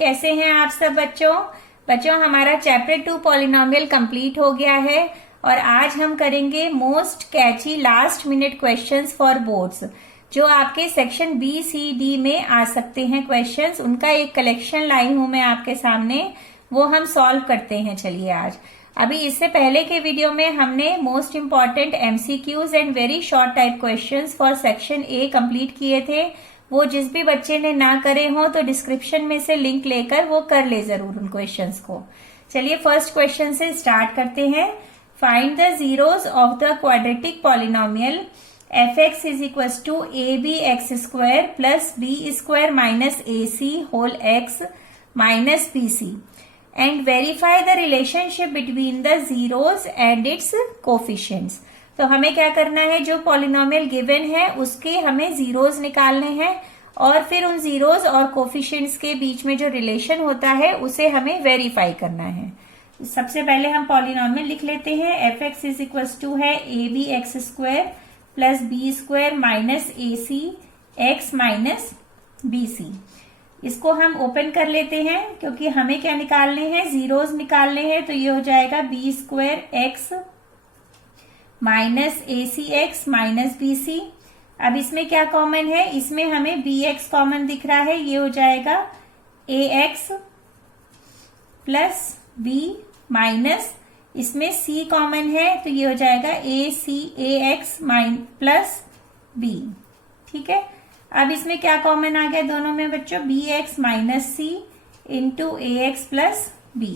कैसे हैं आप सब बच्चों हमारा चैप्टर 2 पॉलिनोमियल कंप्लीट हो गया है और आज हम करेंगे most catchy last minute questions for boards जो आपके सेक्शन बी सी डी में आ सकते हैं क्वेश्चंस। उनका एक कलेक्शन लाई हूं मैं आपके सामने, वो हम सॉल्व करते हैं। चलिए आज अभी इससे पहले के वीडियो में हमने most important MCQs and very short type questions for section A complete किए थे। वो जिस भी बच्चे ने ना करे हो तो डिस्क्रिप्शन में से लिंक लेकर वो कर ले जरूर उन क्वेश्चंस को। चलिए फर्स्ट क्वेश्चन से स्टार्ट करते हैं। Find the zeros of the quadratic polynomial f(x) is equal to abx² plus b² minus ac whole x minus bc and verify the relationship between the zeros and its coefficients. तो हमें क्या करना है, जो polynomial given है उसके हमें zeros निकालने हैं और फिर उन जीरोस और कोफिशिएंट्स के बीच में जो रिलेशन होता है उसे हमें वेरीफाई करना है। सबसे पहले हम पॉलिनोमियल लिख लेते हैं। f(x) इज इक्वल टू है abx² plus b² minus ac x minus bc। इसको हम ओपन कर लेते हैं क्योंकि हमें क्या निकालने हैं, जीरोस निकालने हैं। तो ये हो जाएगा b² x minus ac x minus bc। अब इसमें क्या कॉमन है, इसमें हमें bx कॉमन दिख रहा है, ये हो जाएगा ax प्लस b माइनस इसमें c कॉमन है तो ये हो जाएगा ax प्लस b। ठीक है, अब इसमें क्या कॉमन आ गया दोनों में बच्चों, bx minus c into ax plus b।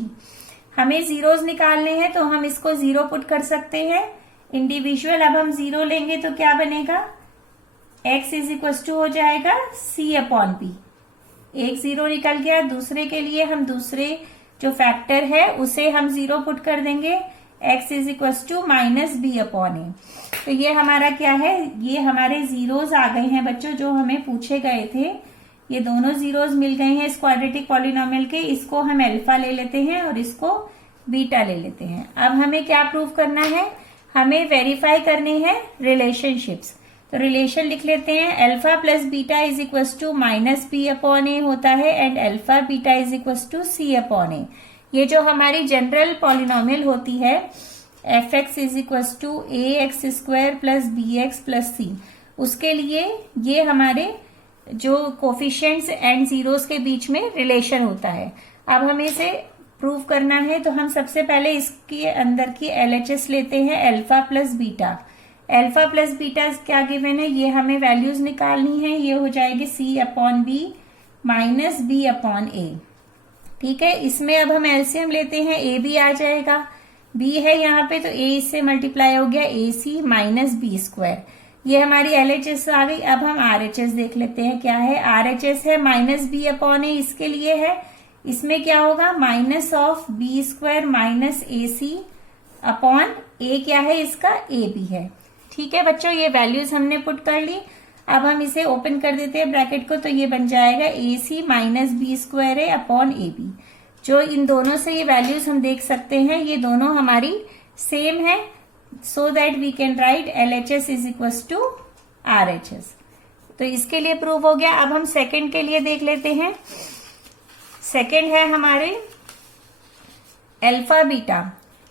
हमें जीरोस निकालने हैं तो हम इसको जीरो पुट कर सकते हैं इंडिविजुअल। अब हम जीरो लेंगे तो क्या बनेगा, x इज इक्वल टू हो जाएगा c/p। एक जीरो निकल गया, दूसरे के लिए हम दूसरे जो फैक्टर है उसे हम जीरो पुट कर देंगे, x is equal to minus b/a। तो ये हमारा क्या है, ये हमारे जीरोस आ गए हैं बच्चों जो हमें पूछे गए थे। ये दोनों जीरोस मिल गए हैं इस क्वाड्रेटिक पॉलिनोमियल के। इसको हम अल्फा ले लेते हैं और इसको बीटा ले लेते हैं। अब हमें क्या प्रूव करना है, हमें वेरीफाई करनी है रिलेशनशिप्स। तो रिलेशन लिख लेते हैं, alpha plus beta is equal to minus b/a होता है and alpha beta is equal to c/a। ये जो हमारी जनरल पॉलिनोमियल होती है f(x) is equal to ax² plus bx plus c, उसके लिए ये हमारे जो कोफिशिएंट्स एंड जीरोस के बीच में रिलेशन होता है। अब हमें इसे प्रूव करना है तो हम सबसे पहले इसके अंदर की LHS लेते हैं, alpha plus beta. Alpha plus beta क्या गिवन है, ये हमें वैल्यूज निकालनी है। ये हो जाएगी c/b माइनस b/a। ठीक है, इसमें अब हम एलसीएम लेते हैं, ab आ जाएगा, b है यहाँ पे तो a इससे मल्टीप्लाई हो गया ac माइनस b²। ये हमारी LHS आ गई। अब हम RHS देख लेते हैं क्या है। RHS है माइनस b/a, इसके लिए है। इसमें क्या होगा, minus of b² minus ac upon a क्या है इसका, ab है। ठीक है बच्चों, ये वैल्यूज हमने पुट कर ली। अब हम इसे ओपन कर देते हैं ब्रैकेट को, तो ये बन जाएगा ac minus b² upon ab। जो इन दोनों से ये वैल्यूज हम देख सकते हैं ये दोनों हमारी सेम है, so that we can write LHS is equal to RHS। तो इसके लिए प्रूव हो गया। अब हम सेकंड के लिए देख लेते हैं। सेकंड है हमारे अल्फा बीटा।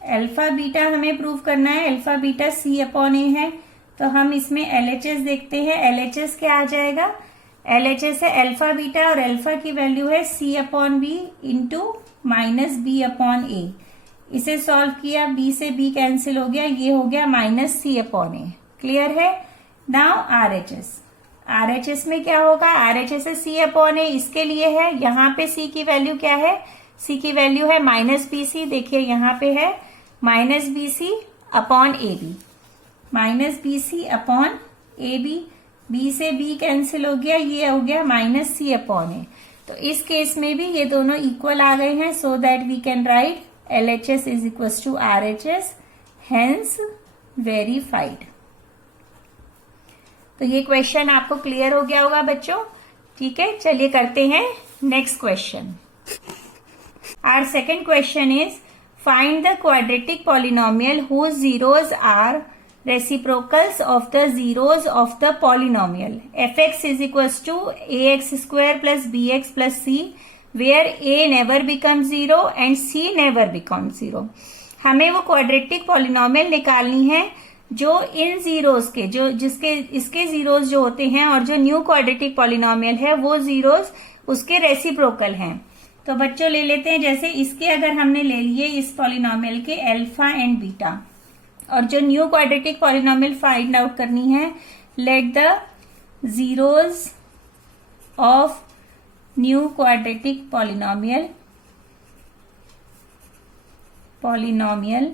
अल्फा बीटा हमें प्रूव करना है, अल्फा बीटा c/a है। तो हम इसमें LHS देखते हैं। LHS क्या आ जाएगा, LHS है अल्फा बीटा और अल्फा की वैल्यू है c/b इंटू माइनस b/a। इसे सॉल्व किया, b से b कैंसिल हो गया, ये हो गया माइनस c/a। क्लियर है। नाउ RHS में क्या होगा, RHS है c/a, इसके लिए है। यहाँ पे c की वैल्यू क्या है, c की वैल्यू है माइनस bc। देखिए यहाँ पे है minus bc upon ab, minus bc upon ab। b से b कैंसिल हो गया, ये हो गया माइनस c/a। तो इस केस में भी ये दोनों इक्वल आ गए हैं, so that we can write LHS is equal to RHS, hence verified. तो ये क्वेश्चन आपको क्लियर हो गया होगा बच्चों। ठीक है, चलिए करते हैं next question. Our second question is find the quadratic polynomial whose zeros are reciprocals of the zeros of the polynomial f(x) is equal to ax² plus bx plus c where a never become 0 and c never become 0। हमें वो quadratic polynomial निकालनी है जो इन zeros के, जो जिसके इसके zeros जो होते हैं और जो न्यू क्वाड्रेटिक पॉलिनोमियल है वो जीरोस उसके रेसिप्रोकल हैं। तो बच्चों ले लेते हैं, जैसे इसके अगर हमने ले लिए इस पॉलिनोमियल के अल्फा एंड बीटा, और जो new quadratic polynomial find out करनी है, let the zeros of new quadratic polynomial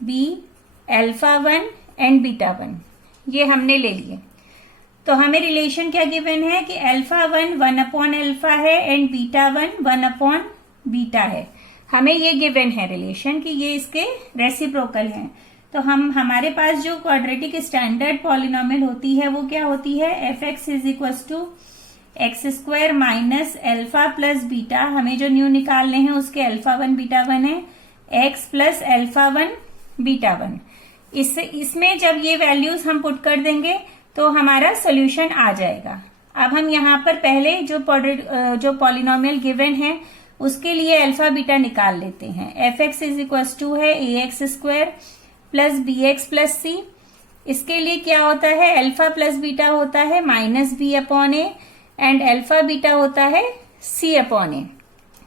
be alpha 1 and beta 1। ये हमने ले लिए। तो हमें रिलेशन क्या गिवन है कि अल्फा 1 1 अपॉन अल्फा है एंड बीटा 1 1 अपॉन बीटा है। हमें ये गिवन है रिलेशन कि ये इसके रेसिप्रोकल हैं। तो हमारे पास जो क्वाड्रेटिक स्टैंडर्ड पॉलिनोमियल होती है वो क्या होती है, F x is equal to x square minus alpha plus beta. हमें जो न्यू निकालने हैं उसके अल्फा 1 बीटा 1 है, एक्स प्लस अल्फा 1 बीटा 1। इसमें जब ये वैल्यूज हम पुट कर देंगे तो हमारा सोल्यूशन आ जाएगा। अब हम यहाँ पर पहले जो पॉलिनोमियल गिवन है उसके लिए अल्फा बीटा निकाल लेते हैं। F x is equal to है A X square plus B X plus C. इसके लिए क्या होता है, अल्फा प्लस बीटा होता है minus b upon a and alpha beta होता है सी अपॉन ए।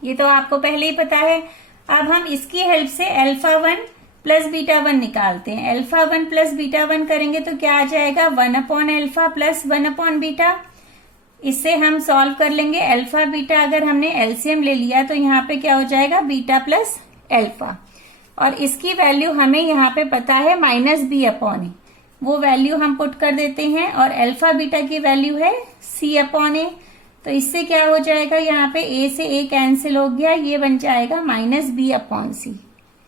ये तो आपको पहले ही पता है। अब हम इसकी हेल्प से अल्फा 1 प्लस बीटा 1 निकालते हैं। अल्फा 1 प्लस बीटा 1 करेंगे तो क्या आ जाएगा, 1 upon alpha plus 1 upon beta. इससे हम सॉल्व कर लेंगे। अल्फा बीटा अगर हमने एलसीएम ले लिया तो यहाँ पे क्या हो जाएगा, बीटा प्लस अल्फा, और इसकी वैल्यू हमें यहाँ पे पता है माइनस बी अपॉन ए। वो वैल्यू हम पुट कर देते हैं और अल्फा बीटा की वैल्यू है सी अपॉन ए। तो इससे क्या हो जाएगा, यहाँ पे ए से ए कैंसिल हो गया, ये बन जाएगा माइनस बी अपॉन सी।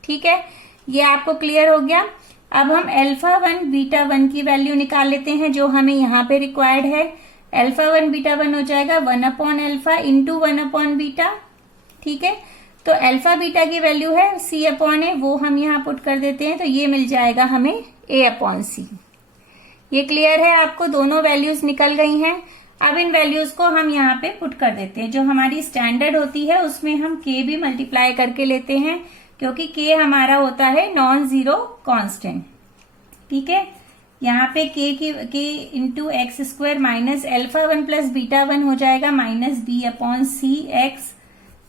ठीक है, ये आपको क्लियर हो गया। अब हम अल्फा 1 बीटा 1 की वैल्यू निकाल लेते हैं जो हमें यहाँ पे रिक्वायर्ड है। अल्फा 1 बीटा 1 हो जाएगा 1 upon alpha into 1 upon beta. ठीक है, तो अल्फा बीटा की वैल्यू है सी अपॉन ए, वो हम यहाँ पुट कर देते हैं तो ये मिल जाएगा हमें ए अपॉन सी। ये क्लियर है आपको, दोनों वैल्यूज निकल गई हैं। अब इन वैल्यूज को हम यहाँ पे पुट कर देते हैं। जो हमारी स्टैंडर्ड होती है उसमें हम के भी मल्टीप्लाई करके लेते हैं क्योंकि के हमारा होता है नॉन जीरो कांस्टेंट। ठीक है, यहाँ पे के into X square minus alpha 1 plus beta 1 हो जाएगा minus b upon C x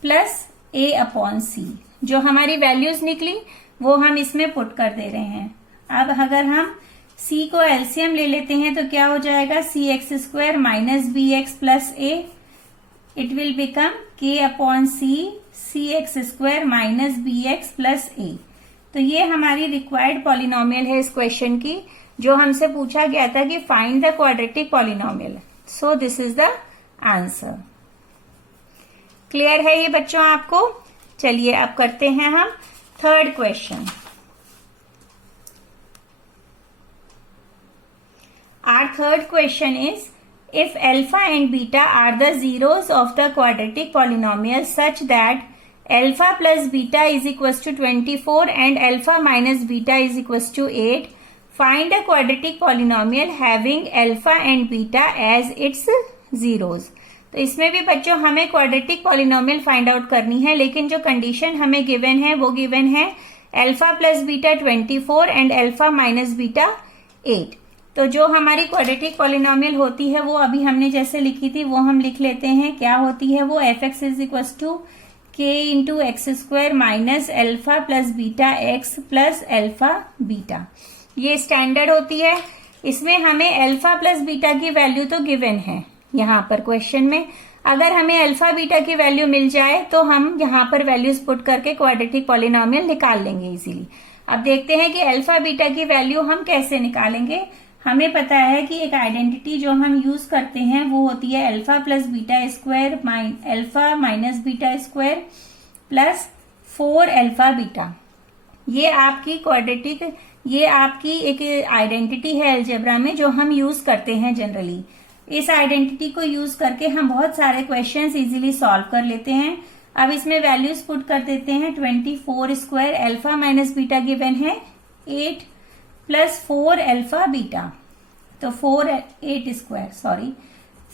plus ए अपॉन सी। जो हमारी वैल्यूज निकली वो हम इसमें पुट कर दे रहे हैं। अब अगर हम c को एलसीएम ले लेते हैं तो क्या हो जाएगा, C X square minus B X plus A. It will become K upon C X square minus B X plus A. तो ये हमारी रिक्वायर्ड पॉलिनोमियल है इस क्वेश्चन की, जो हमसे पूछा गया था कि find the quadratic polynomial. So this is the answer. Clear है ये बच्चों आपको? चलिए अब करते हैं हम third question. Our third question is, if alpha and beta are the zeros of the quadratic polynomial such that alpha plus beta is equals to 24 and alpha minus beta is equals to 8, find a quadratic polynomial having alpha and beta as its zeros। तो इसमें भी बच्चों हमें quadratic polynomial find out करनी है, लेकिन जो condition हमें गिवन है वो गिवन है alpha plus beta 24 and alpha minus beta 8। तो जो हमारी क्वाड्रेटिक पॉलिनोमियल होती है वो अभी हमने जैसे लिखी थी वो हम लिख लेते हैं। क्या होती है वो, F x is equal to K into X square minus alpha plus beta X plus alpha beta. ये स्टैंडर्ड होती है। इसमें हमें अल्फा प्लस बीटा की वैल्यू तो गिवन है यहाँ पर क्वेश्चन में। अगर हमें अल्फा बीटा की वैल्यू मिल जाए तो हम यहाँ पर वैल्यूज पुट करके क्वाड्रेटिक पॉलिनोमियल निकाल लेंगे इजीली। अब देखते हैं कि अल्फा बीटा की वैल्यू हम कैसे निकालेंगे। हमें पता है कि एक आइडेंटिटी जो हम यूज करते हैं वो होती है alpha plus beta square alpha minus beta square plus 4 alpha beta. ये आपकी क्वाड्रेटिक, ये आपकी एक आइडेंटिटी है अलजेब्रा में जो हम यूज करते हैं जनरली। इस आइडेंटिटी को यूज करके हम बहुत सारे क्वेश्चंस इजीली सॉल्व कर लेते हैं। अब इसमें वैल्यूज पुट कर देते हैं। 24 square alpha minus beta given है 8 प्लस 4 अल्फा बीटा, तो 4 8 square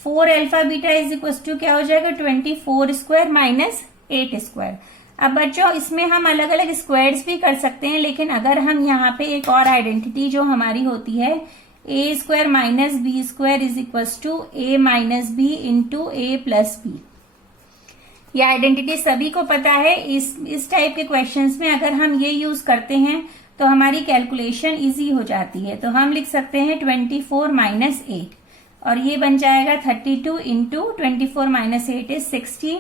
4 alpha beta is equal to क्या हो जाएगा 24 स्क्वायर माइनस 8 स्क्वायर। अब बच्चों इसमें हम अलग अलग स्क्वायर्स भी कर सकते हैं, लेकिन अगर हम यहाँ पे एक और आइडेंटिटी जो हमारी होती है A square minus B square is equal to A minus B into A plus B, ये आइडेंटिटी सभी को पता है। इस टाइप के क्वेश्चंस में अगर हम ये यूज करते हैं तो हमारी कैलकुलेशन इजी हो जाती है। तो हम लिख सकते हैं 24 माइनस 8 और ये बन जाएगा 32 into 24 minus 8 is 16।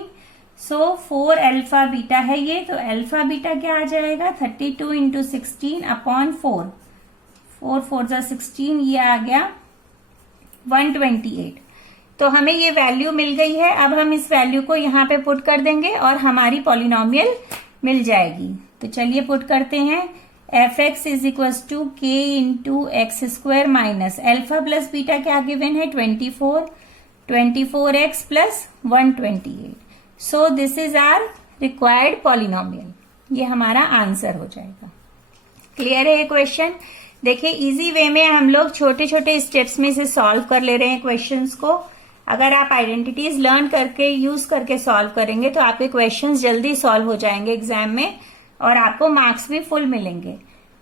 So 4 alpha beta है ये, तो अल्फा बीटा क्या आ जाएगा 32 इंटू 16 अपॉन 4, 4 4 जा 16, ये आ गया 128। तो हमें ये वैल्यू मिल गई है। अब हम इस वैल्यू को यहाँ पे पुट कर देंगे और हमारी पॉलिनोमियल मिल जाएगी। तो चलिए पुट करते हैं। F x is equal to K into X square minus alpha plus beta क्या गिवन है 24x plus 128। So this is our required polynomial, ये हमारा आंसर हो जाएगा। क्लियर है ये क्वेश्चन? देखिए इजी वे में हम लोग छोटे छोटे स्टेप्स में से सॉल्व कर ले रहे हैं क्वेश्चंस को। अगर आप आइडेंटिटीज लर्न करके यूज करके सॉल्व करेंगे तो आपके क्वेश्चंस जल्दी सॉल्व हो जाएंगे एग्जाम में और आपको मार्क्स भी फुल मिलेंगे।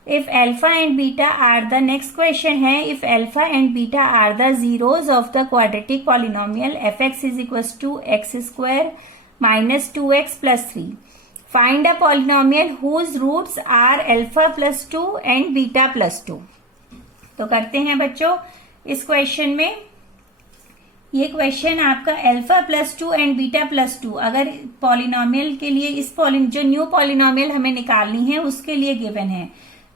If alpha and beta are the next question है, if alpha and beta are the zeros of the quadratic polynomial F x is equal to x square minus 2x plus 3, find a polynomial whose roots are alpha plus 2 and beta plus 2। तो करते हैं बच्चों इस question में। ये question आपका alpha plus 2 and beta plus 2 अगर polynomial के लिए जो न्यू पॉलिनोमियल हमें निकालनी है उसके लिए गिवन है,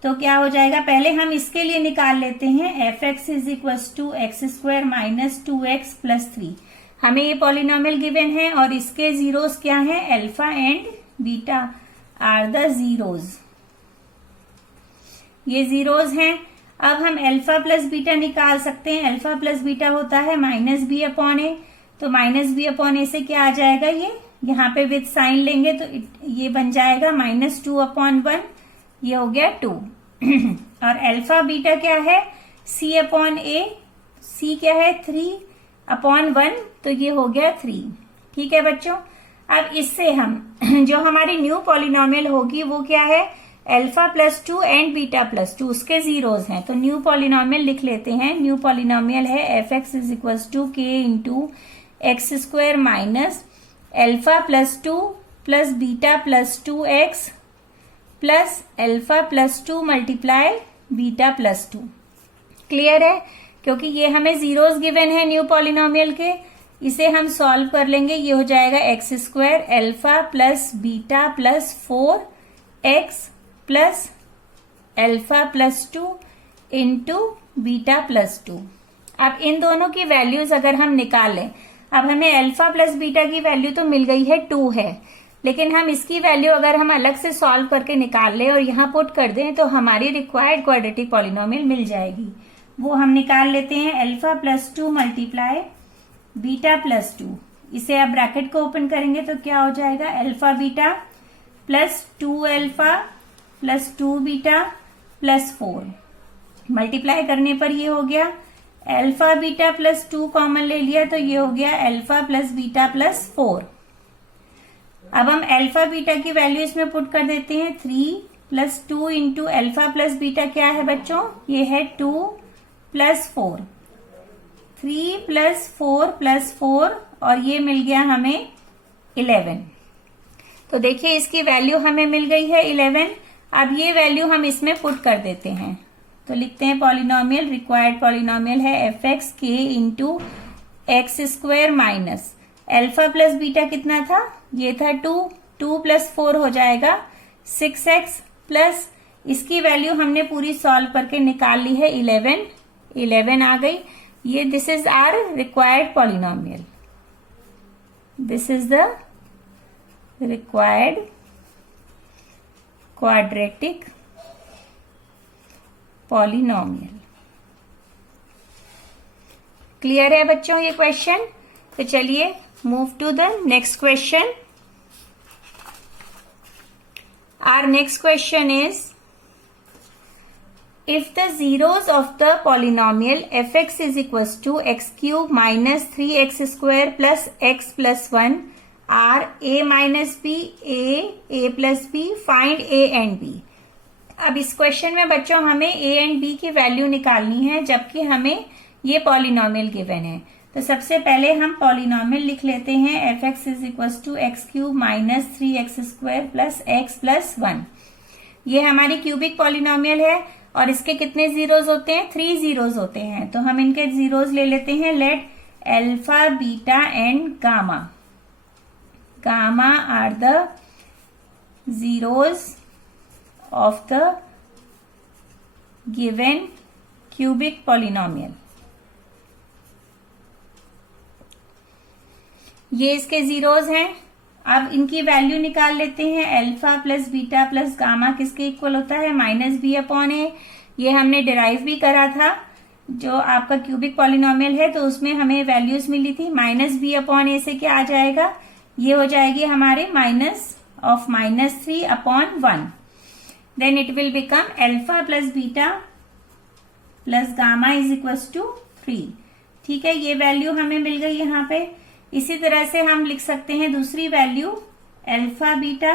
तो क्या हो जाएगा पहले हम इसके लिए निकाल लेते हैं। F x is equal to x square minus 2x plus 3, हमें ये पॉलिनोमियल गिवन है और इसके जीरोस क्या है alpha and beta are the zeros, ये जीरोज हैं। अब हम अल्फा प्लस बीटा निकाल सकते हैं। अल्फा प्लस बीटा होता है माइनस बी अपॉन ए, तो माइनस बी अपॉन ए से क्या आ जाएगा, ये यहाँ पे विद साइन लेंगे तो ये बन जाएगा माइनस 2 अपॉन 1, ये हो गया 2। और अल्फा बीटा क्या है सी अपॉन ए, सी क्या है 3 अपॉन 1, तो ये हो गया 3। ठीक है बच्चों, अब इससे हम जो हमारी न्यू पॉलिनोमियल होगी वो क्या है alpha plus 2 and beta plus 2, उसके जीरोज हैं। तो न्यू पॉलिनोमियल लिख लेते हैं। न्यू पॉलिनोमियल है F x is equal to K into X square minus alpha plus 2 plus beta plus 2x plus alpha plus 2 multiply beta plus 2। Clear है? क्योंकि ये हमें जीरोज गिवन है न्यू पॉलिनोमियल के, इसे हम सॉल्व कर लेंगे। ये हो जाएगा X square alpha plus beta plus 4x plus alpha plus 2 into beta plus 2। अब इन दोनों की वैल्यूज अगर हम निकाल लें, अब हमें अल्फा प्लस बीटा की वैल्यू तो मिल गई है 2 है, लेकिन हम इसकी वैल्यू अगर हम अलग से सॉल्व करके निकाल लें और यहाँ पुट कर दें तो हमारी रिक्वायर्ड क्वाड्रेटिक पॉलिनोमियल मिल जाएगी। वो हम निकाल लेते हैं। Alpha plus 2 multiply beta plus 2, इसे आप ब्रैकेट को ओपन करेंगे तो क्या हो जाएगा alpha beta plus 2 alpha plus 2 beta plus 4, multiply करने पर ये हो गया अल्फा बीटा प्लस 2 कॉमन ले लिया तो ये हो गया अल्फा प्लस बीटा प्लस 4। अब हम अल्फा बीटा की वैल्यू इसमें पुट कर देते हैं। 3 plus 2 into alpha plus beta क्या है बच्चों, ये है 2 प्लस 4, 3 प्लस 4 प्लस 4 और ये मिल गया हमें 11। तो देखिए इसकी वैल्यू हमें मिल गई है 11। अब ये वैल्यू हम इसमें पुट कर देते हैं तो लिखते हैं पॉलिनोमियल, रिक्वायर्ड पॉलिनोमियल है एफ एक्स के into X square minus alpha plus beta कितना था, ये था 2, 2 प्लस 4 हो जाएगा 6x प्लस इसकी वैल्यू हमने पूरी सॉल्व करके निकाल ली है 11, 11 आ गई। ये this is our required polynomial, this is the required quadratic polynomial. Clear है बच्चों ये क्वेश्चन? तो चलिए move to the next question. Our next question is if the zeros of the polynomial fx is equals to x cube minus 3x square plus x plus 1 are a minus b, a plus b, find a and b। अब इस question में बच्चों हमें a and b की value निकालनी है, जबकि हमें ये पॉलिनॉमियल गिवन है। तो सबसे पहले हम पॉलिनॉमियल लिख लेते हैं fx is equal to x cube minus 3x square plus x plus 1। ये हमारी क्यूबिक पॉलिनॉमियल है और इसके कितने जीरोज होते हैं? 3 जीरोज होते हैं। तो हम इनके जीरोज ले लेते हैं। Let alpha, beta and gamma, gamma are the zeros of the given cubic polynomial. ये इसके जीरोज हैं। अब इनकी वैल्यू निकाल लेते हैं। Alpha plus beta plus gamma किसके इक्वल होता है? माइनस बी अपॉन ए। ये हमने डिराइव भी करा था, जो आपका क्यूबिक पॉलिनॉमियल है, तो उसमें हमें वैल्यूज मिली थी। माइनस बी अपॉन ए से क्या आ जाएगा? ये हो जाएगी हमारे minus of minus 3 upon 1। Then it will become alpha plus beta plus gamma is equal to 3। ठीक है, ये वैल्यू हमें मिल गई यहाँ पे। इसी तरह से हम लिख सकते हैं दूसरी value, alpha beta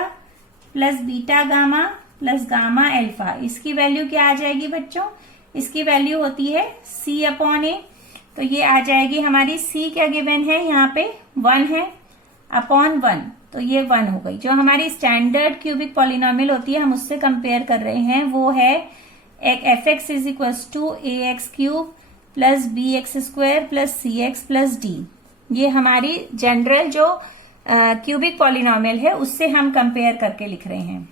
plus beta gamma plus gamma alpha. इसकी वैल्यू क्या आ जाएगी बच्चों? इसकी वैल्यू होती है c अपॉन ए। तो ये आ जाएगी हमारी c क्या गिवन है यहाँ पे? 1 है अपॉन 1, तो ये 1 हो गई। जो हमारी स्टैंडर्ड क्यूबिक पॉलिनॉमियल होती है, हम उससे कंपेयर कर रहे हैं, वो है एक fx is equal to ax cube plus bx square plus cx plus d। ये हमारी जनरल जो क्यूबिक पॉलिनॉमियल है, उससे हम कंपेयर करके लिख रहे हैं।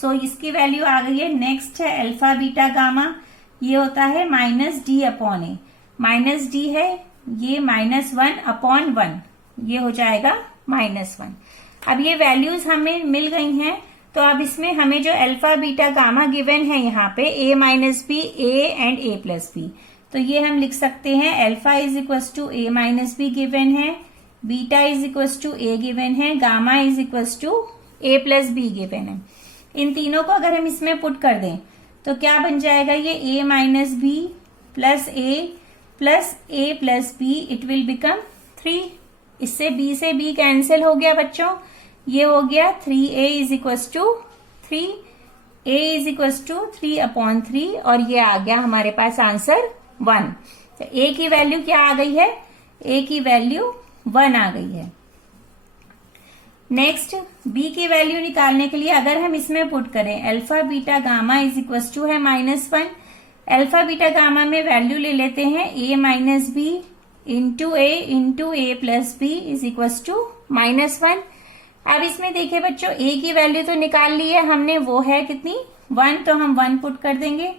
सो इसकी वैल्यू आ गई है। नेक्स्ट है अल्फा बीटा गामा, ये होता है माइनस डी अपॉन ए। माइनस डी है, ये माइनस 1 अपॉन 1, ये हो जाएगा माइनस 1। अब ये वैल्यूज हमें मिल गई हैं, तो अब इसमें हमें जो अल्फा बीटा गामा गिवन है यहाँ पे a minus B, A and a plus B, तो ये हम लिख सकते हैं alpha is equal to a minus B given है, beta is equal to a given है, gamma is equal to a plus B given है। इन तीनों को अगर हम इसमें पुट कर दें तो क्या बन जाएगा? ये a minus b plus a plus b, it will become 3। इससे b से b कैंसिल हो गया बच्चों, ये हो गया 3a is equal to 3, a is equal to 3 upon 3, और ये आ गया हमारे पास आंसर 1। तो a की वैल्यू क्या आ गई है? a की वैल्यू 1 आ गई है। नेक्स्ट b की वैल्यू निकालने के लिए अगर हम इसमें पुट करें alpha beta gamma is equal to है -1। अल्फा बीटा गामा में वैल्यू ले लेते हैं a minus B into A plus b is equal to -1। अब इसमें देखिए बच्चों, a की वैल्यू तो निकाल ली है हमने, वो है कितनी? 1, तो हम 1 पुट कर देंगे।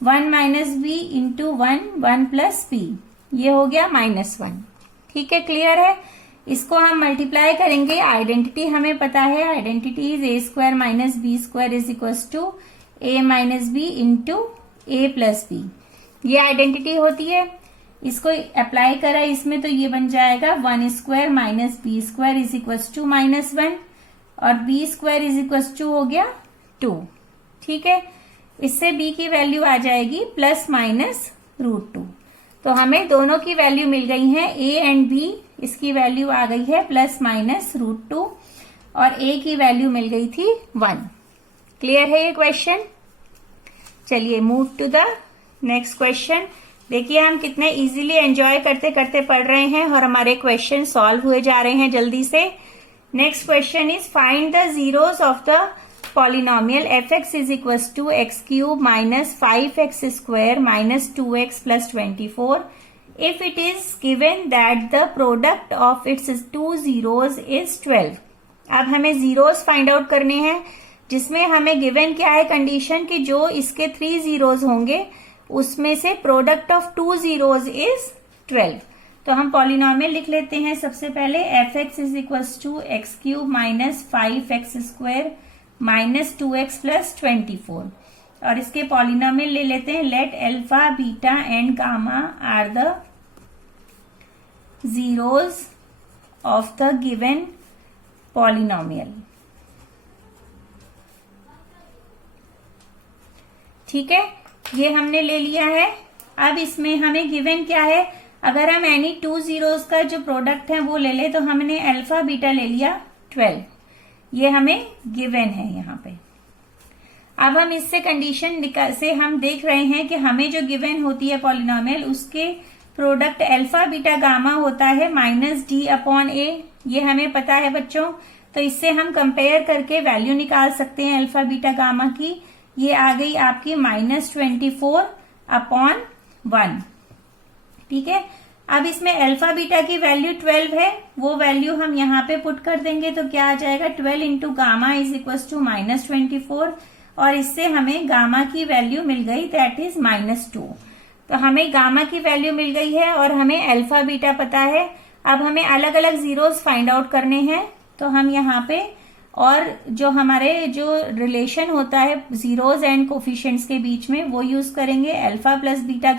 1 minus B into 1 plus B, ये हो गया -1। ठीक है, क्लियर है। इसको हम मल्टीप्लाई करेंगे। आइडेंटिटी हमें पता है, identity is a square minus B square is equal to a minus B into A plus B, ये आइडेंटिटी होती है। इसको अप्लाई करा इसमें तो ये बन जाएगा 1 square minus B square is equal to -1, और b square is equal to हो गया 2। ठीक है, इससे b की वैल्यू आ जाएगी प्लस माइनस √2। तो हमें दोनों की वैल्यू मिल गई है, a एंड b, इसकी वैल्यू आ गई है प्लस माइनस √2, और a की वैल्यू मिल गई थी 1। क्लियर है ये क्वेश्चन? चलिए move to the next question. देखिए हम कितने इजीली एंजॉय करते करते पढ़ रहे हैं और हमारे क्वेश्चन सॉल्व हुए जा रहे हैं जल्दी से। Next question is find the zeros of the polynomial fx is equal to x cube minus 5x square minus 2x plus 24 if it is given that the product of its two zeros is 12। अब हमें zeros find out करने हैं, जिसमें हमें given क्या है condition कि जो इसके 3 जीरोस होंगे उसमें से प्रोडक्ट ऑफ 2 जीरोस इज 12। तो हम पॉलिनॉमियल लिख लेते हैं। सबसे पहले fx is equal to x cube minus 5x square minus 2x plus 24, और इसके पॉलिनॉमियल ले लेते हैं। Let alpha beta and gamma are the zeros of the given polynomial. ठीक है, ये हमने ले लिया है। अब इसमें हमें गिवन क्या है, अगर हम एनी 2 जीरोस का जो प्रोडक्ट है वो ले ले तो हमने अल्फा बीटा ले लिया 12, ये हमें गिवन है यहाँ पे। अब हम इससे कंडीशन से हम देख रहे हैं कि हमें जो गिवन होती है पॉलिनोमियल उसके प्रोडक्ट अल्फा बीटा गामा होता है -d/a, ये हमें पता है बच्चों। तो इससे हम कंपेयर करके वैल्यू निकाल सकते हैं अल्फा बीटा गामा की। ये आ गई आपकी -24/1, ठीक है। अब इसमें अल्फा बीटा की वैल्यू 12 है, वो वैल्यू हम यहाँ पे पुट कर देंगे तो क्या आ जाएगा 12 into gamma is equal to -24, और इससे हमें गामा की वैल्यू मिल गई दैट इज -2। तो हमें गामा की वैल्यू मिल गई है और हमें अल्फा बीटा पता है। अब हमें अलग अलग जीरोस फाइंड आउट करने हैं, तो हम यहाँ पे और जो हमारे जो रिलेशन होता है जीरोस एंड कोफिशिएंट्स के बीच में वो यूज करेंगे। Alpha plus beta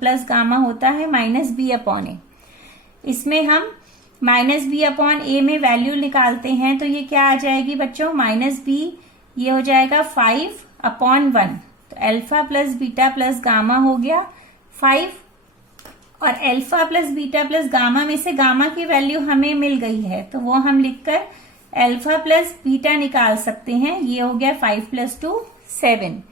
plus gamma होता है -b/a। इसमें हम -b/a में वैल्यू निकालते हैं तो ये क्या आ जाएगी बच्चों, -b, ये हो जाएगा 5/1। तो alpha plus beta plus gamma हो गया 5, और alpha plus beta plus gamma में से गामा की वैल्यू हमें मिल गई है तो वो हम लिखकर अल्फा प्लस बीटा निकाल सकते हैं। ये हो गया 5 + 2 7,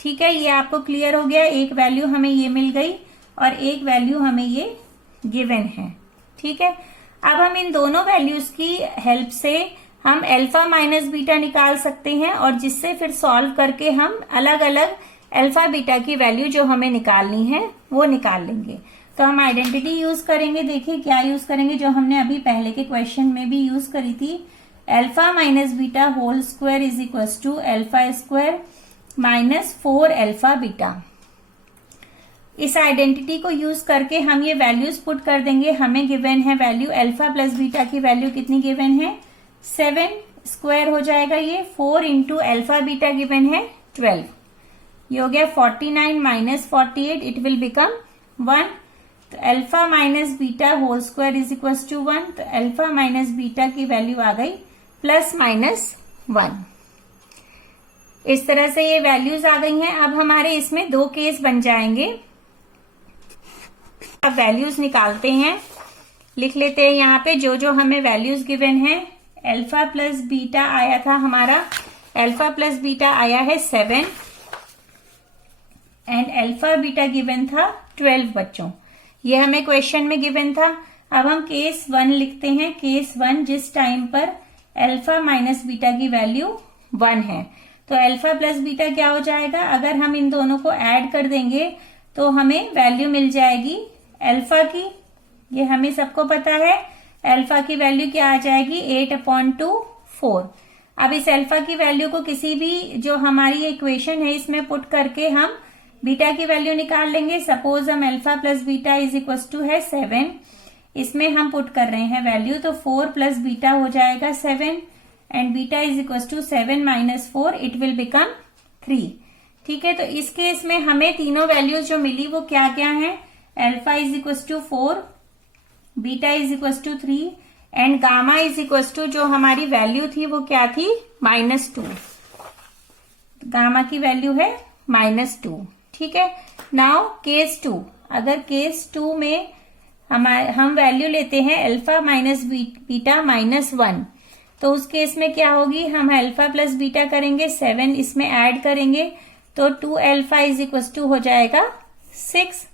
ठीक है। ये आपको क्लियर हो गया, एक वैल्यू हमें ये मिल गई और एक वैल्यू हमें ये गिवन है, ठीक है। अब हम इन दोनों वैल्यूज की हेल्प से हम अल्फा माइनस बीटा निकाल सकते हैं और जिससे फिर सॉल्व करके हम अलग अलग अल्फा बीटा की वैल्यू जो हमें निकालनी है वो निकाल लेंगे। तो हम आइडेंटिटी यूज करेंगे, देखिए क्या यूज करेंगे जो हमने अभी पहले के क्वेश्चन में भी यूज करी थी। Alpha minus beta whole square is equal to alpha square -4 alpha beta. इस आइडेंटिटी को यूज करके हम ये वैल्यूज पुट कर देंगे। हमें गिवन है वैल्यू अल्फा प्लस बीटा की वैल्यू कितनी गिवन है 7, स्क्वायर हो जाएगा ये 4 इंटू अल्फा बीटा गिवन है 12, ये हो गया 49 - 48, इट विल बिकम 1। तो alpha minus beta whole square is equal to 1, तो अल्फा माइनस बीटा की वैल्यू आ गई +-1। इस तरह से ये वैल्यूज आ गई हैं। अब हमारे इसमें 2 केस बन जाएंगे। अब वैल्यूज निकालते हैं, लिख लेते हैं यहाँ पे जो जो हमें वैल्यूज गिवन है। अल्फा प्लस बीटा आया था हमारा, अल्फा प्लस बीटा आया है 7 एंड अल्फा बीटा गिवन था 12 बच्चों, ये हमें क्वेश्चन में गिवन था। अब हम केस 1 लिखते हैं। केस 1 जिस टाइम पर अल्फा माइनस बीटा की वैल्यू 1 है, तो अल्फा प्लस बीटा क्या हो जाएगा, अगर हम इन दोनों को ऐड कर देंगे तो हमें वैल्यू मिल जाएगी अल्फा की, ये हमें सबको पता है। अल्फा की वैल्यू क्या आ जाएगी 8/4। अब इस अल्फा की वैल्यू को किसी भी जो हमारी इक्वेशन है इसमें पुट करके हम बीटा की वैल्यू निकाल लेंगे। सपोज हम alpha plus beta is equal to है 7, इसमें हम पुट कर रहे हैं वैल्यू, तो 4 प्लस बीटा हो जाएगा 7 and beta is equal to 7 - 4, it will become 3, ठीक है। तो इस केस में हमें तीनों वैल्यूज जो मिली वो क्या क्या है, alpha is equal to 4, beta is equal to 3 and gamma is equal to जो हमारी वैल्यू थी वो क्या थी -2, गामा की वैल्यू है -2, ठीक है। नाउ केस 2, अगर केस 2 में हम वैल्यू लेते हैं अल्फा माइनस बीटा -1, तो उस केस में क्या होगी, हम अल्फा प्लस बीटा करेंगे 7 इसमें ऐड करेंगे तो 2 अल्फा इज इक्वल टू हो जाएगा 6,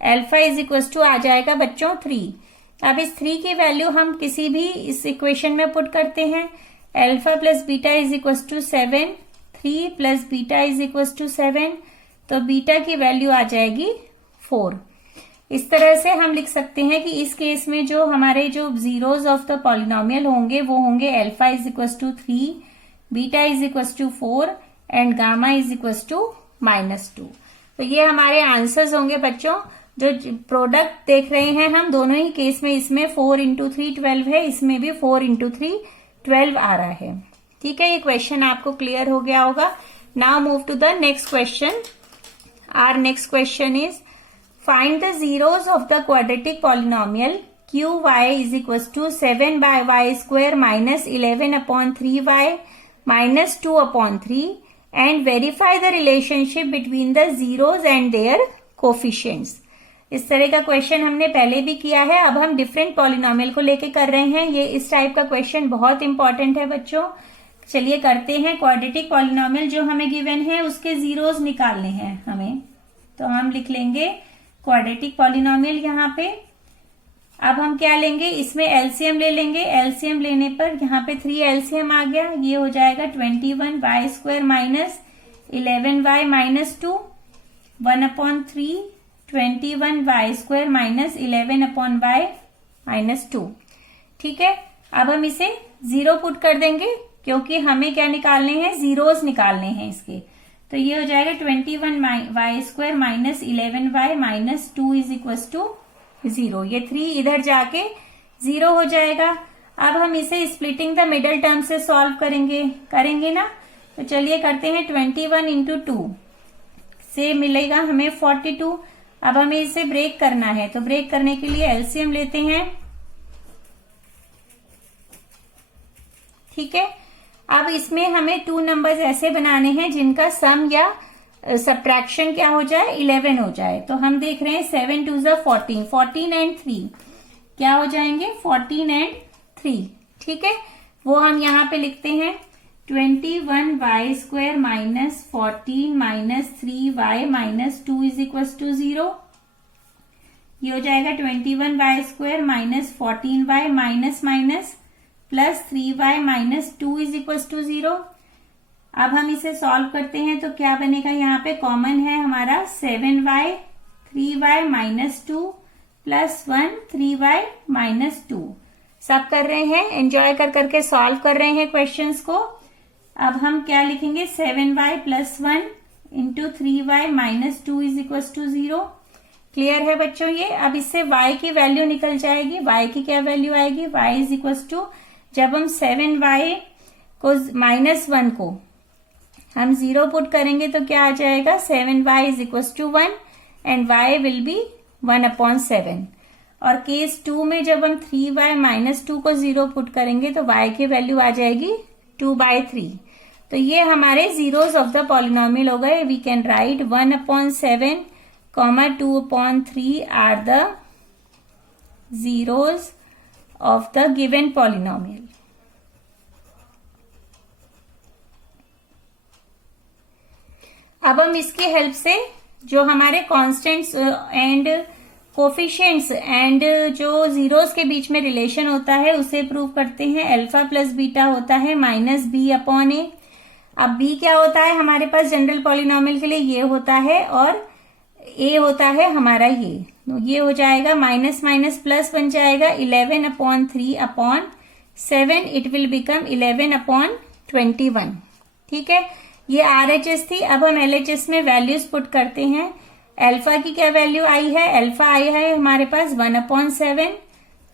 अल्फा इज इक्वल टू आ जाएगा बच्चों 3। अब इस 3 की वैल्यू हम किसी भी इस इक्वेशन में पुट करते हैं। Alpha plus beta is equal to 7, 3 plus beta is equal to 7, तो बीटा की वैल्यू आ जाएगी 4। इस तरह से हम लिख सकते हैं कि इस केस में जो हमारे जो जीरोज ऑफ द पॉलिनोमियल होंगे वो होंगे alpha is equal to 3, beta is equal to 4 and gamma is equal to -2। तो ये हमारे आंसर्स होंगे बच्चों। जो प्रोडक्ट देख रहे हैं हम दोनों ही केस में, इसमें 4 × 3 12 है, इसमें भी 4 × 3 12 आ रहा है, ठीक है। ये क्वेश्चन आपको क्लियर हो गया होगा। Now move to the next question. Our next question is find the zeros of the quadratic polynomial qy is equals to 7/y square -11/3y -2/3 and verify the relationship between the zeros and there coefficients. इस तरह का question हमने पहले भी किया है, अब हम डिफरेंट पॉलिनोमियल को लेके कर रहे हैं। ये इस टाइप का क्वेश्चन बहुत इंपॉर्टेंट है बच्चों। चलिए करते हैं। क्वाड्रेटिक पॉलिनोमियल जो हमें गिवन है उसके जीरोज निकालने हैं हमें, तो हम लिख लेंगे क्वाड्रेटिक पॉलिनोमियल यहाँ पे। अब हम क्या लेंगे, इसमें एलसीएम ले लेंगे। एलसीएम लेने पर यहाँ पे 3 एलसीएम आ गया, ये हो जाएगा 21y² minus 11y minus 2, 1/3 21y² minus 11/y minus 2। ठीक है, अब हम इसे 0 पुट कर देंगे क्योंकि हमें क्या निकालने हैं, जीरोस निकालने हैं इसके। तो ये हो जाएगा 21y² minus 11y minus 2 is equal to 0। ये 3 इधर जाके 0 हो जाएगा। अब हम इसे स्प्लिटिंग द मिडल टर्म से सॉल्व करेंगे ना। तो चलिए करते हैं। 21 इंटू 2 से मिलेगा हमें 42। अब हमें इसे ब्रेक करना है, तो ब्रेक करने के लिए एलसीएम लेते हैं। ठीक है, अब इसमें हमें 2 नंबर्स ऐसे बनाने हैं जिनका सम या सब्ट्रैक्शन क्या हो जाए, 11 हो जाए। तो हम देख रहे हैं 7 2 14, 14 एंड 3 क्या हो जाएंगे, 14 एंड 3। ठीक है, वो हम यहाँ पे लिखते हैं 21y² minus 14 minus 3y minus 2 is equal to 0। ये हो जाएगा 21y² minus 14y minus minus plus 3y minus 2 is equal to 0। अब हम इसे सॉल्व करते हैं तो क्या बनेगा, यहाँ पे कॉमन है हमारा 7y 3y minus 2 plus 1 3y minus 2। सब कर रहे हैं, एंजॉय कर करके सॉल्व कर रहे हैं क्वेश्चंस को। अब हम क्या लिखेंगे, 7y plus 1 into 3y minus 2 is equal to 0। Clear है बच्चों ये। अब इससे y की वैल्यू निकल जाएगी। y की क्या वैल्यू आएगी, y इज इक्वल टू, जब हम 7y को माइनस 1 को हम 0 पुट करेंगे तो क्या आ जाएगा, 7y is equal to 1 and y will be 1/7। और केस 2 में जब हम 3y माइनस 2 को 0 पुट करेंगे तो y की वैल्यू आ जाएगी 2/3। तो ये हमारे जीरोस ऑफ द पॉलिनोमियल हो गए। We can write 1/7, 2/3 are the zeros of the given polynomial. अब हम इसकी हेल्प से जो हमारे कांस्टेंट्स एंड कोफिशिएंट्स एंड जो जीरोस के बीच में रिलेशन होता है उसे प्रूव करते हैं। अल्फा प्लस बीटा होता है माइनस b/a। अब b क्या होता है हमारे पास जनरल पॉलिनोमियल के लिए, ये होता है, और a होता है हमारा ये। तो ये हो जाएगा माइनस माइनस प्लस बन जाएगा 11/3/7। It will become 11/21। ठीक है, ये RHS थी। अब हम LHS में वैल्यूज पुट करते हैं। अल्फा की क्या वैल्यू आई है, अल्फा आई है हमारे पास 1/7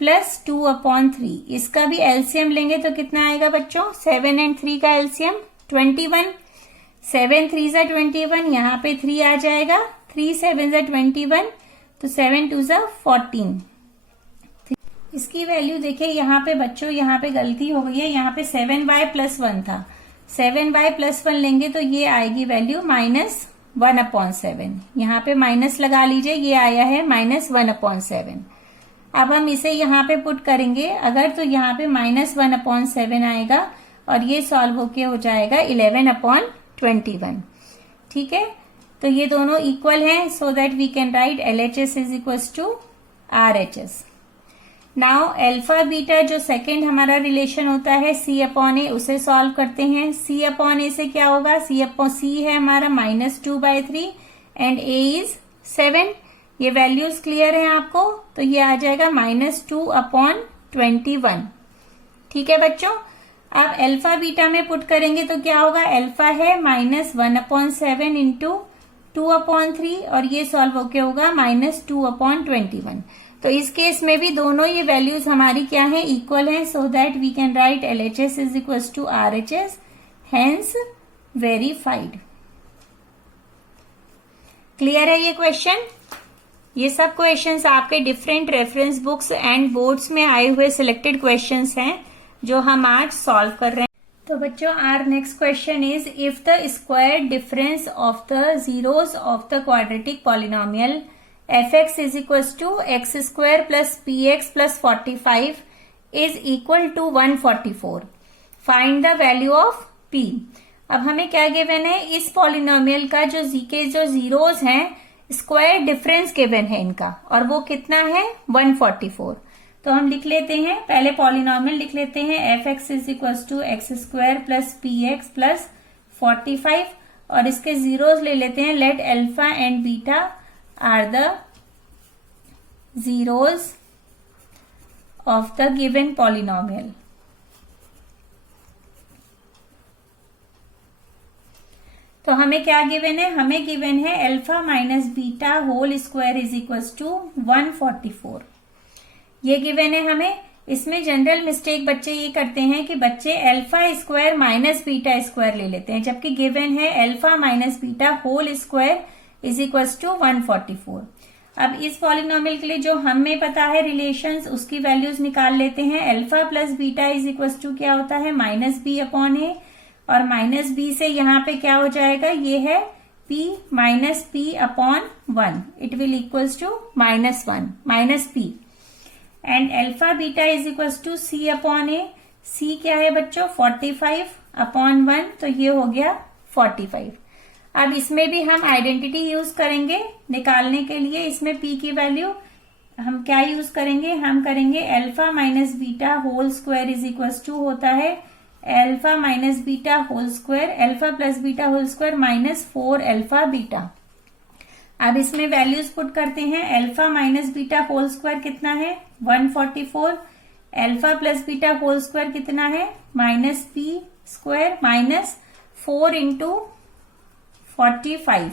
प्लस 2/3। इसका भी एलसीएम लेंगे तो कितना आएगा बच्चों, 7 एंड 3 का एलसीएम 21। 7 3 21, यहाँ पे 3 आ जाएगा, 3 7 21, तो 7 2 14। इसकी वैल्यू देखिए यहाँ पे बच्चों, यहाँ पे गलती हो गई है, यहाँ पे 7y प्लस 1 था। 7y प्लस 1 लेंगे तो ये आएगी वैल्यू माइनस 1/7। यहाँ पे माइनस लगा लीजिए, ये आया है माइनस 1/7। अब हम इसे यहाँ पे पुट करेंगे अगर, तो यहाँ पे माइनस 1/7 आएगा और ये सॉल्व होके हो जाएगा 11/21। ठीक है, तो ये दोनों इक्वल हैं, so that we can write LHS is equal to RHS। Now alpha beta जो सेकेंड हमारा रिलेशन होता है C/A, उसे सॉल्व करते हैं। C/A से क्या होगा, C है हमारा -2/3 एंड A इज 7। ये वैल्यूज क्लियर है आपको, तो ये आ जाएगा -2/21। ठीक है बच्चों, अब अल्फा बीटा में पुट करेंगे तो क्या होगा, अल्फा है -1/7 इंटू 2/3 और ये सॉल्व होके होगा -2/21। तो इस केस में भी दोनों ये वैल्यूज हमारी क्या है, इक्वल हैं, so that we can write LHS is equal to RHS, hence verified. Clear है ये क्वेश्चन। ये सब क्वेश्चंस आपके different reference books and boards में आए हुए सिलेक्टेड क्वेश्चंस हैं जो हम आज सॉल्व कर रहे हैं। तो बच्चों our next question is if the square difference of the zeros of the quadratic polynomial F x is equal to x square plus p x plus 45 is equal to 144, find the value of p। अब हमें क्या given है, इस polynomial का जो जी के जो zeros हैं स्क्वायर डिफरेंस गिवन है इनका, और वो कितना है 144। तो हम लिख लेते हैं, पहले पॉलिनोमियल लिख लेते हैं F x is equal to x square plus p x plus 45 और इसके जीरोस ले लेते हैं। Let alpha and beta are the zeros of the given polynomial. तो हमें क्या गिवन है, हमें गिवन है alpha minus beta whole square is equal to 144, ये गिवन है हमें। इसमें जनरल मिस्टेक बच्चे ये करते हैं कि बच्चे alpha square minus beta square ले लेते हैं, जबकि गिवन है alpha minus beta whole square is equal to 144। अब इस पॉलिनोमियल के लिए जो हमें पता है रिलेशंस, उसकी वैल्यूज निकाल लेते हैं। Alpha plus beta is equal to क्या होता है माइनस बी अपॉन ए, और माइनस बी से यहाँ पे क्या हो जाएगा, ये है p minus P upon 1, it will equals to -1 minus P. And alpha beta is equals to C upon A, C क्या है बच्चों 45 अपॉन 1, तो ये हो गया 45। अब इसमें भी हम आइडेंटिटी यूज करेंगे निकालने के लिए। इसमें p की वैल्यू हम क्या यूज करेंगे, हम करेंगे alpha minus beta whole square is equals to होता है alpha minus beta whole square, alpha plus beta whole square minus 4 alpha beta. अब इसमें वैल्यूज पुट करते हैं। Alpha minus beta whole square कितना है 144, alpha plus beta whole square कितना है minus p square minus 4 into 45,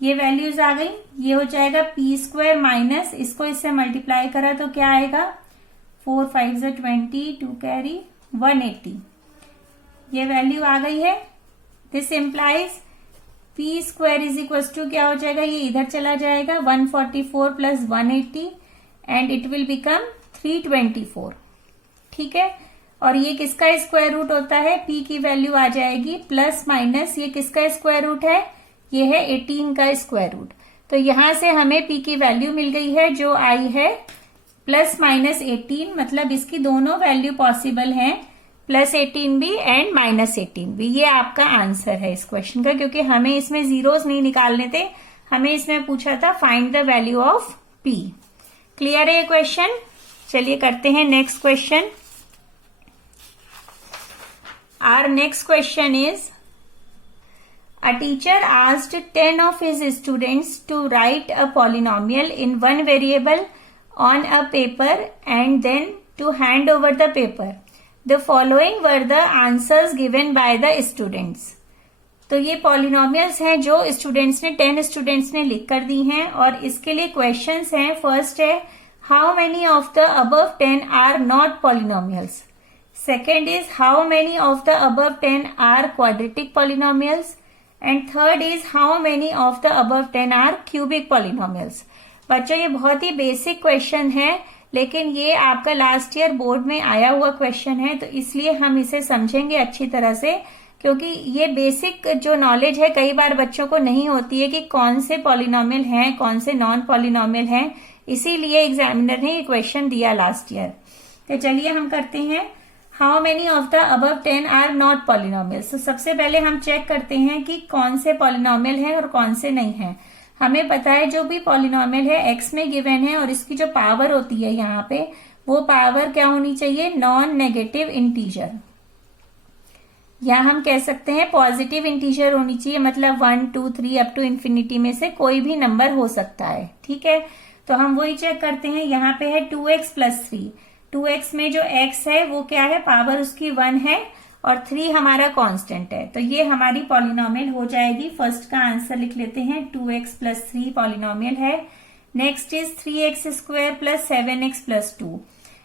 ये वैल्यूज आ गई। ये हो जाएगा पी स्क्वायर माइनस, इसको इससे मल्टीप्लाई करा तो क्या आएगा 4 5 20, 2 कैरी 180, ये वैल्यू आ गई है। This implies p square is equal to क्या हो जाएगा, ये इधर चला जाएगा 144 plus 180 and it will become 324, ठीक है। और ये किसका स्क्वायर रूट होता है, p की वैल्यू आ जाएगी प्लस माइनस, ये किसका स्क्वायर रूट है, ये है 18 का स्क्वायर रूट। तो यहां से हमें p की वैल्यू मिल गई है जो आई है प्लस माइनस 18, मतलब इसकी दोनों वैल्यू पॉसिबल हैं, प्लस 18 भी एंड माइनस 18 भी। ये आपका आंसर है इस क्वेश्चन का, क्योंकि हमें इसमें जीरोस नहीं निकालने थे, हमें इसमें पूछा था find the value of p। Clear है ये क्वेश्चन। चलिए करते हैं next question. Our next question is a teacher asked 10 of his students to write a polynomial in one variable on a paper and then to hand over the paper. The following were the answers given by the students. तो ये polynomials हैं जो students ने 10 students ने लिख कर दी हैं, और इसके लिए क्वेश्चंस हैं। फर्स्ट है how many of the above 10 are not polynomials. Second is how many of the above 10 are quadratic polynomials, and third is how many of the above 10 are cubic polynomials. बच्चों ये बहुत ही basic question है, लेकिन ये आपका last year board में आया हुआ क्वेश्चन है, तो इसलिए हम इसे समझेंगे अच्छी तरह से, क्योंकि ये बेसिक जो नॉलेज है कई बार बच्चों को नहीं होती है कि कौन से पॉलिनोमियल हैं कौन से नॉन पॉलिनोमियल हैं, इसीलिए एग्जामिनर ने ये क्वेश्चन दिया लास्ट ईयर। तो चलिए हम करते हैं how many of the above 10 are not polynomials. तो सबसे पहले हम चेक करते हैं कि कौन से पॉलिनोमियल हैं और कौन से नहीं हैं। हमें पता है जो भी पॉलिनोमियल है एक्स में गिवन है, और इसकी जो पावर होती है यहाँ पे, वो पावर क्या होनी चाहिए नॉन नेगेटिव इंटीजर, या हम कह सकते हैं पॉजिटिव इंटीजर होनी चाहिए, मतलब 1 2 3 अप टू इंफिनिटी में से कोई भी नंबर हो सकता है, ठीक है। तो हम वही चेक करते हैं। यहाँ पे है 2x प्लस 3, 2x में जो x है वो क्या है, पावर उसकी 1 है, और 3 हमारा कांस्टेंट है, तो ये हमारी पॉलिनोमियल हो जाएगी। फर्स्ट का आंसर लिख लेते हैं 2x प्लस 3 पॉलिनोमियल है। Next is 3x square plus 7x plus 2।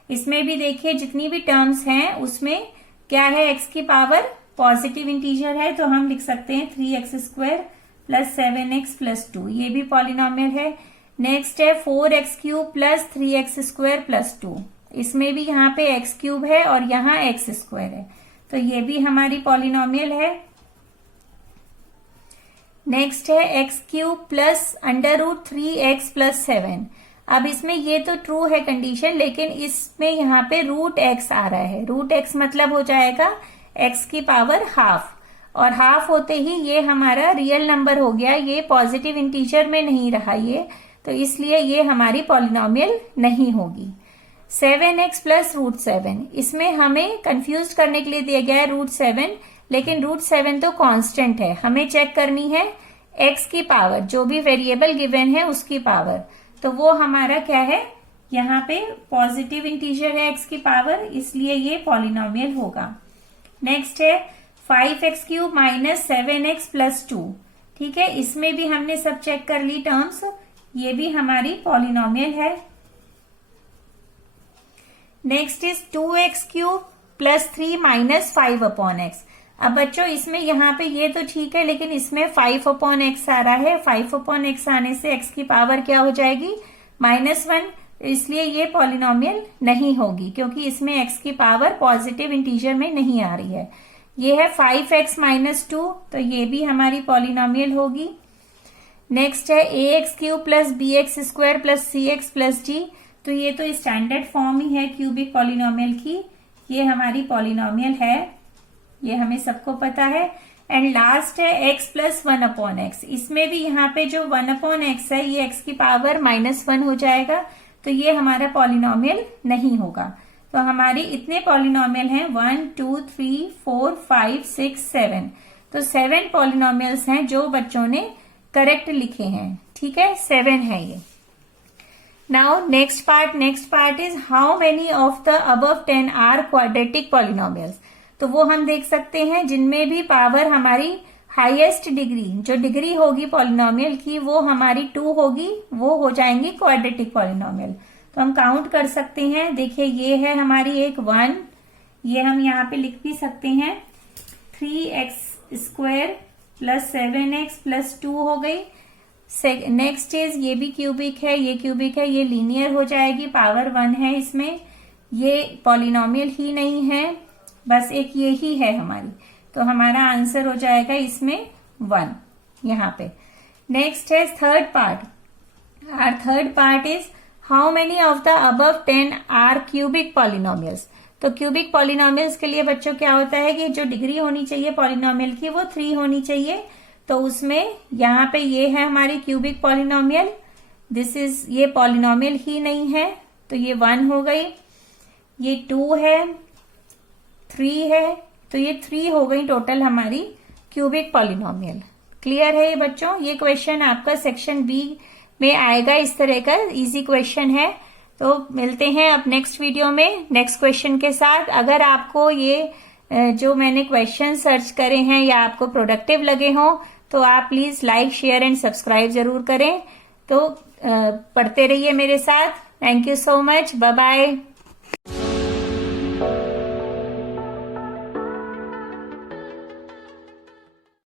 इसमें भी देखिए जितनी भी टर्म्स हैं उसमें क्या है, x की पावर पॉजिटिव इंटीजर है, तो हम लिख सकते हैं 3x square plus 7x plus 2, ये भी पॉलिनोमियल है। नेक्स्ट है 4x cube plus 3x square plus 2, इसमें भी यहाँ पे x क्यूब है और यहाँ x स्क्वायर है, तो ये भी हमारी पॉलिनोमियल है। नेक्स्ट है एक्स क्यूब प्लस √3x+7। अब इसमें ये तो ट्रू है कंडीशन, लेकिन इसमें यहाँ पे √x आ रहा है। √x मतलब हो जाएगा x की पावर हाफ, और हाफ होते ही ये हमारा रियल नंबर हो गया, ये पॉजिटिव इंटीजर में नहीं रहा ये, तो इसलिए ये हमारी पॉलिनोमियल नहीं होगी। 7x प्लस √7, इसमें हमें कंफ्यूज करने के लिए दिया गया है √7, लेकिन √7 तो कांस्टेंट है, हमें चेक करनी है x की पावर, जो भी वेरिएबल गिवन है उसकी पावर, तो वो हमारा क्या है, यहाँ पे पॉजिटिव इंटीजर है x की पावर, इसलिए ये पॉलिनोमियल होगा। नेक्स्ट है 5x³ माइनस 7x+2। ठीक है, इसमें भी हमने सब चेक कर ली टर्म्स, ये भी हमारी पॉलिनोमियल है। Next is 2x³ plus 3 minus 5/x। अब बच्चों इसमें यहाँ पे ये तो ठीक है, लेकिन इसमें 5/x आ रहा है। 5/x आने से x की पावर क्या हो जाएगी, -1, इसलिए ये पॉलिनोमियल नहीं होगी, क्योंकि इसमें x की पावर पॉजिटिव इंटीजर में नहीं आ रही है। ये है 5x-2, तो ये भी हमारी पॉलिनोमियल होगी। नेक्स्ट है ax³ plus bx² plus cx plus d, तो ये तो स्टैंडर्ड फॉर्म ही है क्यूबिक पॉलिनोमियल की, ये हमारी पॉलिनोमियल है, ये हमें सबको पता है। एंड लास्ट है x प्लस 1/x, इसमें भी यहाँ पे जो 1/x है ये x की पावर -1 हो जाएगा, तो ये हमारा पॉलिनोमियल नहीं होगा। तो हमारी इतने पॉलिनोमियल हैं 1 2 3 4 5 6 7, तो 7 पॉलिनोमियल्स हैं जो बच्चों ने करेक्ट लिखे हैं। ठीक है, 7 है ये। Now next part is how many of the above 10 are quadratic polynomials. तो वो हम देख सकते हैं जिनमें भी पावर हमारी हाईएस्ट डिग्री, जो डिग्री होगी पॉलिनोमियल की वो हमारी 2 होगी, वो हो जाएंगी क्वाड्रेटिक पॉलिनोमियल। तो हम काउंट कर सकते हैं, देखिए ये है हमारी एक 1, ये हम यहाँ पे लिख भी सकते हैं 3x² प्लस 7x प्लस 2 हो गई। नेक्स्ट इज ये भी क्यूबिक है, ये क्यूबिक है, ये लीनियर हो जाएगी, पावर 1 है इसमें, ये पॉलिनोमियल ही नहीं है, बस एक ये ही है हमारी, तो हमारा आंसर हो जाएगा इसमें 1 यहाँ पे। नेक्स्ट है third part. Our third part is how many of the above 10 are cubic polynomials. तो क्यूबिक पॉलिनोमियल्स के लिए बच्चों क्या होता है कि जो डिग्री होनी चाहिए पॉलिनोमियल की वो 3 होनी चाहिए, तो उसमें यहाँ पे ये है हमारी क्यूबिक पॉलिनोमियल, दिस इज, ये पॉलिनोमियल ही नहीं है, तो ये 1 हो गई, ये 2 है, 3 है, तो ये 3 हो गई टोटल हमारी क्यूबिक पॉलिनोमियल। क्लियर है ये बच्चों, ये क्वेश्चन आपका सेक्शन बी में आएगा, इस तरह का इजी क्वेश्चन है। तो मिलते हैं अब नेक्स्ट वीडियो में नेक्स्ट क्वेश्चन के साथ। अगर आपको ये जो मैंने क्वेश्चन सर्च करे हैं या आपको प्रोडक्टिव लगे हों तो आप please like share and subscribe जरूर करें। तो पढ़ते रहिए मेरे साथ। Thank you so much, bye bye.